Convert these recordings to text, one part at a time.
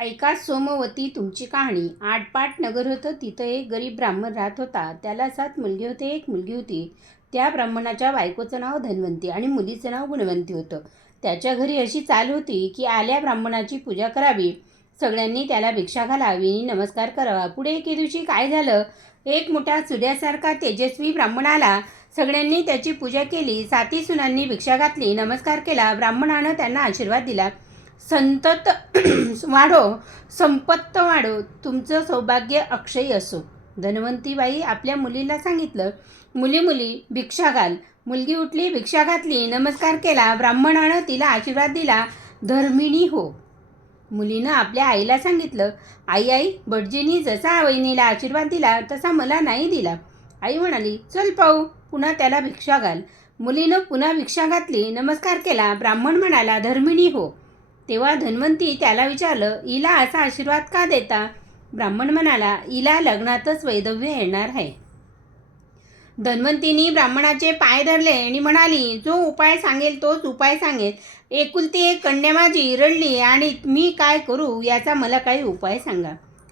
ऐका सोमवती तुमची कहाणी. आटपाट नगर होतं तिथं एक गरीब ब्राह्मण राहत होता. त्याला सात मुलगी होते एक मुलगी होती. त्या ब्राह्मणाच्या बायकोचं नाव धन्वंती आणि मुलीचं नाव गुणवंती होतं. त्याच्या घरी अशी चाल होती की आल्या ब्राह्मणाची पूजा करावी. सगळ्यांनी त्याला भिक्षा घालावी नमस्कार करावा. पुढे एके दिवशी काय झालं? एक मोठा सूर्यासारखा तेजस्वी ब्राह्मण आला. सगळ्यांनी त्याची पूजा केली. साती सुनांनी भिक्षा घातली नमस्कार केला. ब्राह्मणानं त्यांना आशीर्वाद दिला. संतत वाढो संपत्त वाढो तुमचं सौभाग्य अक्षयी असो. धनवंतीबाई आपल्या मुलीला सांगितलं मुली मुली भिक्षा घाल. मुलगी उठली भिक्षा घातली नमस्कार केला ब्राह्मणानं तिला आशीर्वाद दिला धर्मिणी हो. मुलीनं आपल्या आईला सांगितलं आई आई भटजींनी जसा वहिनीला आशीर्वाद दिला तसा मला नाही दिला. आई म्हणाली चल पाहू पुन्हा त्याला भिक्षा घाल. मुलीनं पुन्हा भिक्षा घातली नमस्कार केला ब्राह्मण म्हणाला धर्मिणी हो. तेव्हा धन्वंती त्याला विचारलं इला असा आशीर्वाद का देता? ब्राह्मण म्हणाला हिला लग्नातच वैधव्य येणार आहे. धन्वंतीनी ब्राह्मणाचे पाय धरले आणि म्हणाली जो उपाय सांगेल तोच उपाय सांगेल एकुलती एक कन्या माझी रडली आणि मी काय करू याचा मला काही उपाय सांगा.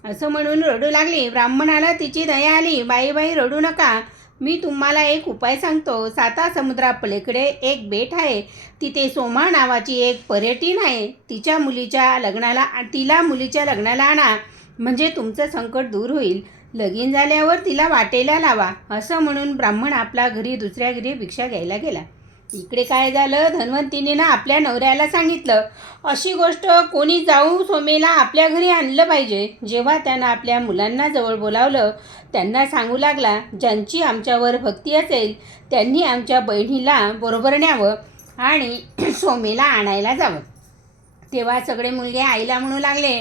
असं म्हणून रडू लागली. ब्राह्मणाला तिची दया आली. बाई बाई रडू नका. मी तुम्हाला एक उपाय सांगतो. साता समुद्रापलीकडे एक बेट आहे. तिथे सोमा नावाची एक पर्यटन आहे. तिच्या मुलीच्या लग्नाला तिला मुलीच्या लग्नाला आणा. म्हणजे तुमचं संकट दूर होईल. लगीन झाल्यावर तिला वाटेला लावा. असं म्हणून ब्राह्मण आपला घरी दुसऱ्या घरी भिक्षा घ्यायला गेला. इकडे काय झालं? धन्वंतीने ना आपल्या नवऱ्याला सांगितलं अशी गोष्ट कोणी जाऊ सोमेला आपल्या घरी आणलं पाहिजे. जेव्हा त्यानं आपल्या मुलांना जवळ बोलावलं त्यांना सांगू लागला ज्यांची आमच्यावर भक्ती असेल त्यांनी आमच्या बहिणीला बरोबर न्यावं आणि सोमेला आणायला जावं. तेव्हा सगळे मुलगे आईला म्हणू लागले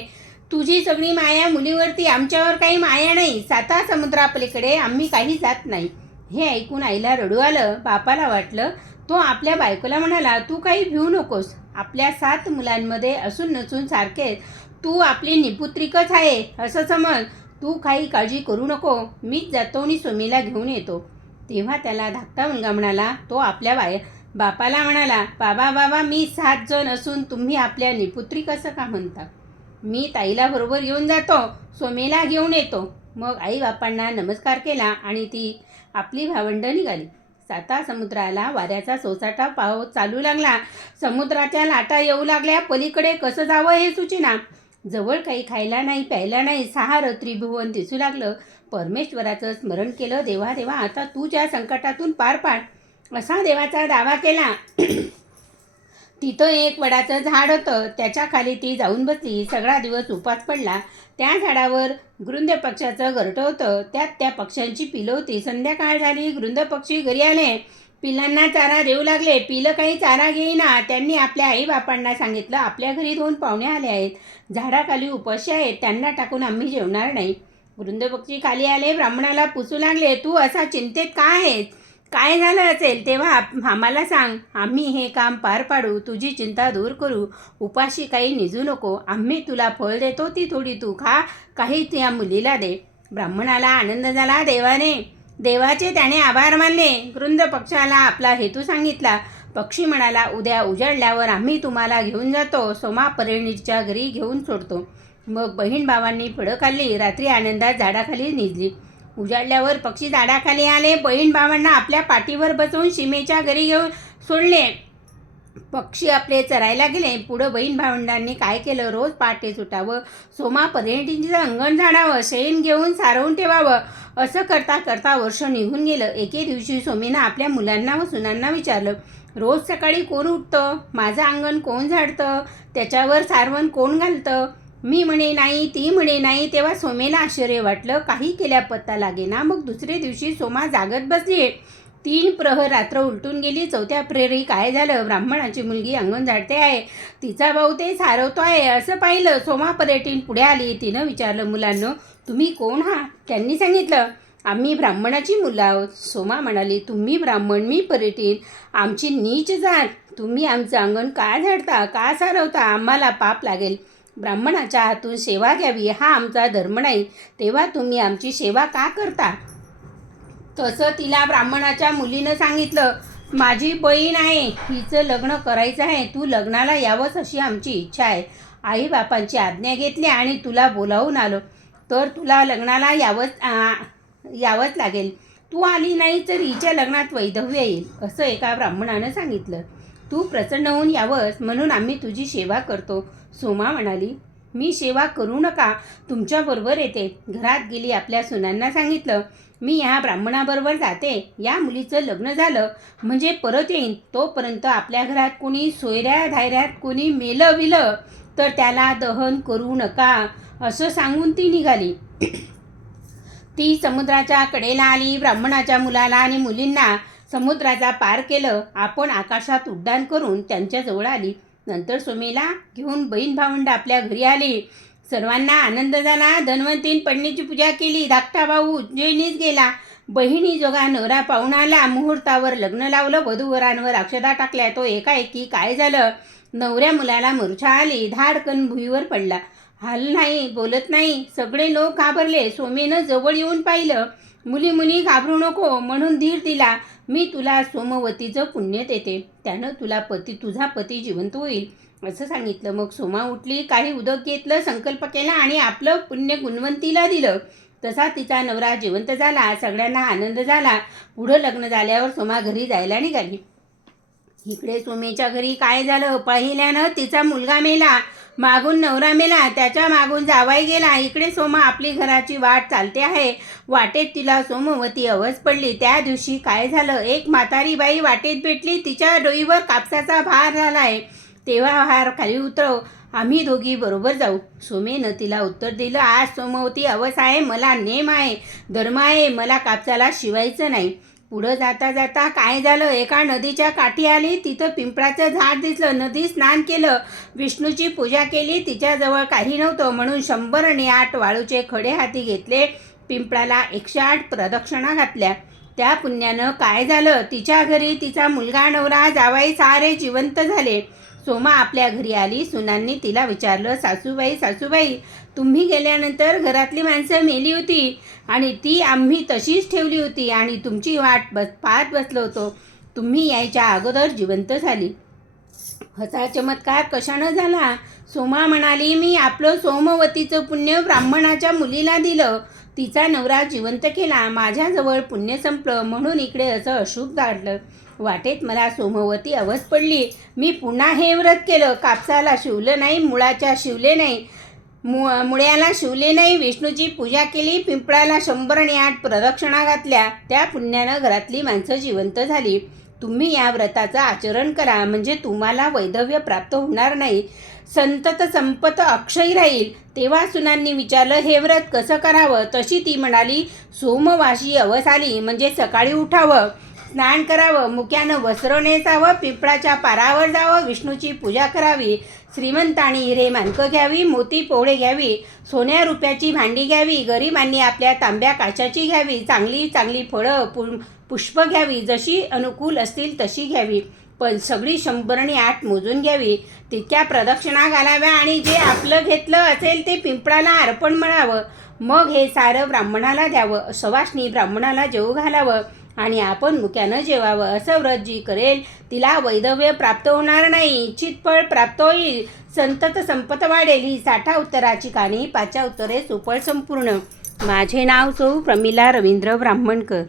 तुझी सगळी माया मुलीवरती आमच्यावर काही माया नाही. साता समुद्रापलीकडे आम्ही काही जात नाही. हे ऐकून आईला रडू आलं. बापाला वाटलं तो आपल्या बायकोला म्हणाला तू काही भिवू नकोस. आपल्या सात मुलांमध्ये असून नसून सारखे तू आपली निपुत्रिकच आहे असं समज. तू काही काळजी करू नको. मीच जातो आणि सुमीला घेऊन येतो. तेव्हा त्याला धाकटा मुलगा म्हणाला तो आपल्या बाय बापाला म्हणाला बाबा बाबा मी सात जण असून तुम्ही आपल्या निपुत्रिक असं का म्हणता? मी ताईला बरोबर घेऊन जातो सोमेला घेऊन येतो. मग आई बापांना नमस्कार केला आणि ती आपली भावंड निघाली. साता समुद्राला वाऱ्याचा सोसाटा पाव चालू लागला. समुद्राच्या लाटा येऊ लागल्या. पलीकडे कसं जावं हे सूचना? जवळ काही खायला नाही प्यायला नाही सहा त्रिभुवन दिसू लागलं. परमेश्वराचं स्मरण केलं. देवा देवा आता तू ज्या संकटातून पार पाड. असा देवाचा दावा केला. तिथं एक वडाचं झाड होतं. त्याच्याखाली ती जाऊन बसली. सगळा दिवस उपास पडला. त्या झाडावर गृंद पक्षाचं घरटं होतं. त्यात त्या पक्ष्यांची पिलं होती. संध्याकाळ झाली. गृंद पक्षी घरी आले. पिलांना चारा देऊ लागले. पिलं काही चारा घेईना. त्यांनी आपल्या आईबापांना सांगितलं आपल्या घरी दोन पाहुणे आले आहेत. झाडाखाली उपाशी आहेत. त्यांना टाकून आम्ही जेवणार नाही. वृंद पक्षी खाली आले. ब्राह्मणाला पुसू लागले. तू असा चिंतेत का आहेस? काय झालं असेल तेव्हा आम्हाला सांग. आम्ही हे काम पार पाडू तुझी चिंता दूर करू. उपाशी काही निजू नको. आम्ही तुला फळ देतो ती थोडी तू खा. काही त्या मुलीला दे. ब्राह्मणाला आनंद झाला देवाने. देवाचे त्याने आभार मानले. गृंद पक्षाला आपला हेतू सांगितला. पक्षी म्हणाला उद्या उजाडल्यावर आम्ही तुम्हाला घेऊन जातो. सोमापरिणीच्या घरी घेऊन सोडतो. मग बहीण भावांनी फळं खाल्ली. रात्री आनंदात झाडाखाली निजली. उजाडल्यावर पक्षी झाडाखाली आले. बहीण भावांना आपल्या पाठीवर बसवून सीमेच्या घरी घेऊन सोडले. पक्षी आपले चरायला गेले. पुढं बहीण भावंडांनी काय केलं? रोज पहाटे सुटावं. सोमा पर्यटनचं अंगण झाडावं. शेण घेऊन सारवून ठेवावं. असं करता करता वर्ष निघून गेलं. एके दिवशी सोमीनं आपल्या मुलांना व सुनांना विचारलं रोज सकाळी कोण उठतं? माझं अंगण कोण झाडतं? त्याच्यावर सारवण कोण घालतं? मी म्हणे नाही ती म्हणे नाही तेव्हा सोमेला आश्चर्य वाटलं. काही केल्या पत्ता लागेना. मग दुसऱ्या दिवशी सोमा जागत बसली. तीन प्रहर रात्र उलटून गेली. चौथ्या प्रेरी काय झालं? ब्राह्मणाची मुलगी अंगण झाडते आहे. तिचा भाऊ ते सारवतो आहे. असं पाहिलं. सोमा पर्यटन पुढे आली. तिनं विचारलं मुलांना तुम्ही कोण हा? त्यांनी सांगितलं आम्ही ब्राह्मणाची मुलं आहोत. सोमा म्हणाली तुम्ही ब्राह्मण मी पर्यटन आमची नीच जात. तुम्ही आमचं अंगण का झाडता? का सारवता? आम्हाला पाप लागेल. ब्राह्मणाच्या हातून सेवा घ्यावी हा आमचा धर्म नाही. तेव्हा तुम्ही आमची सेवा का करता? तसं तिला ब्राह्मणाच्या मुलीनं सांगितलं माझी बहीण आहे हिचं लग्न करायचं आहे तू लग्नाला यावंच अशी आमची इच्छा आहे. आईबापांची आज्ञा घेतली आणि तुला बोलावून आलो. तर तुला लग्नाला यावंच यावंच लागेल. तू आली नाही तर हिच्या लग्नात वैधव्य येईल असं एका ब्राह्मणानं सांगितलं. तू प्रसन्न होऊन यावंस म्हणून आम्ही तुझी सेवा करतो. सोमा म्हणाली मी सेवा करू नका. तुमच्याबरोबर येते. घरात गेली आपल्या सुनांना सांगितलं. मी ह्या ब्राह्मणाबरोबर जाते. या मुलीचं लग्न झालं. म्हणजे परत येईन. तोपर्यंत आपल्या घरात कोणी सोयऱ्या धायऱ्यात कोणी मेलं विलं तर त्याला दहन करू नका. असं सांगून ती निघाली. ती समुद्राच्या कडेला आली ब्राह्मणाच्या मुलाला आणि मुलींना. समुद्राचा पार केलं आपण आकाशात उड्डाण करून त्यांच्याजवळ आली. नंतर सोमेला घेऊन बहीण भावंड आपल्या घरी आली. सर्वांना आनंद झाला. धन्वंतीन पडणीची पूजा केली. धाकटा भाऊ उज्जैनीच गेला. बहिणी जोगा नवरा पाहुणाला मुहूर्तावर लग्न लावलं. वधूवरांवर अक्षदा टाकल्या. तो एकाएकी काय झालं? नवऱ्या मुलाला मूर्छा आली. धाडकन भुईवर पडला. हाल नाही बोलत नाही. सगळे लोक घाबरले. सोमेनं जवळ येऊन पाहिलं. मुली मुली घाबरू नको म्हणून धीर दिला. मी तुला सोमवतीचं पुण्य देते. त्यानं तुला पती तुझा पती जिवंत होईल. असं सांगितलं. मग सोमा उठली काही उदक घेतलं संकल्प केला आणि आपलं पुण्य गुणवंतीला दिलं. तसा तिचा नवरा जिवंत झाला. सगळ्यांना आनंद झाला. पुढं लग्न झाल्यावर सोमा घरी जायला निघाली. इकडे सोमेच्या घरी काय झालं? पहिल्यानं तिचा मुलगा मेला. मागून नवरा मेला त्याच्या मागून जावाई गेला. इकडे सोमा आपली घराची वाट चालते आहे. वाटेत तिला सोमवती अवस पडली. त्या दिवशी काय झालं? एक म्हातारी बाई वाटेत भेटली. तिच्या डोईवर कापसाचा भार झाला आहे तेव्हा हार खाली उतरव. आम्ही दोघी बरोबर जाऊ. सोमेनं तिला उत्तर दिलं आज सोमवती अवस आहे. मला नेम आहे. धर्म आहे. मला कापसाला शिवायचं नाही. पुढं जाता जाता काय झालं? एका नदीच्या काठी आली. तिथं पिंपळाचं झाड दिसलं. नदी स्नान केलं. विष्णूची पूजा केली. तिच्याजवळ काही नव्हतं. म्हणून शंभर आणि आठ वाळूचे खडे हाती घेतले. पिंपळाला एकशे आठ प्रदक्षिणा घातल्या. त्या पुण्यानं काय झालं? तिच्या घरी तिचा मुलगा नवरा जावाई सारे जिवंत झाले. सोमा आपल्या घरी आली. सुनांनी तिला विचारलं सासूबाई सासूबाई तुम्ही गेल्यानंतर घरातली माणसं मेली होती आणि ती आम्ही तशीच ठेवली होती आणि तुमची वाट बस पाहत बसलो होतो. तुम्ही यायच्या अगोदर जिवंत झाली. असा चमत्कार कशानं झाला? सोमा म्हणाली मी आपलं सोमवतीचं पुण्य ब्राह्मणाच्या मुलीला दिलं. तिचा नवरा जिवंत केला. माझ्याजवळ पुण्य संपलं. म्हणून इकडे असं अशुभ घडलं वाटेत मला सोमवती अवस पडली. मी पुन्हा हे व्रत केलं. कापसाला शिवलं नाही मुळाच्या शिवले नाही. मु मुळ्याला शिवले नाही. विष्णूची पूजा केली. पिंपळाला शंभर आणि आठ प्रदक्षिणा घातल्या. त्या पुण्यानं घरातली माणसं जिवंत झाली. तुम्ही या व्रताचं आचरण करा. म्हणजे तुम्हाला वैधव्य प्राप्त होणार नाही. संतत संपत अक्षय राहील. तेव्हा सुनांनी विचारलं हे व्रत कसं करावं? तशी ती म्हणाली सोमवाशी अवस आली म्हणजे सकाळी उठावं. स्नान करावं मुक्यानं वस्त्र नेसावं पिंपळाच्या पारावर जावं विष्णूची पूजा करावी श्रीमंतानी हिरे मानकं घ्यावी मोती पोळे घ्यावी सोन्या रुपयाची भांडी घ्यावी गरिबांनी आपल्या तांब्या काचाची घ्यावी चांगली चांगली फळं पु पुष्प घ्यावी जशी अनुकूल असतील तशी घ्यावी. पण सगळी शंभरणी आठ मोजून घ्यावी. तितक्या प्रदक्षिणा घालाव्या आणि जे आपलं घेतलं असेल ते पिंपळाला अर्पण म्हणावं. मग हे सारं ब्राह्मणाला द्यावं. सवाष्णी ब्राह्मणाला जेवू घालावं. आणि आपण मुक्यानं जेवावं असं व्रत जी करेल तिला वैधव्य प्राप्त होणार नाही इच्छित फळ प्राप्त होईल संतत संपत वाढेल ही साठा उत्तराची कहाणी पाचा उत्तरे सुफळ संपूर्ण. माझे नाव सौ प्रमिला रवींद्र ब्राह्मणकर.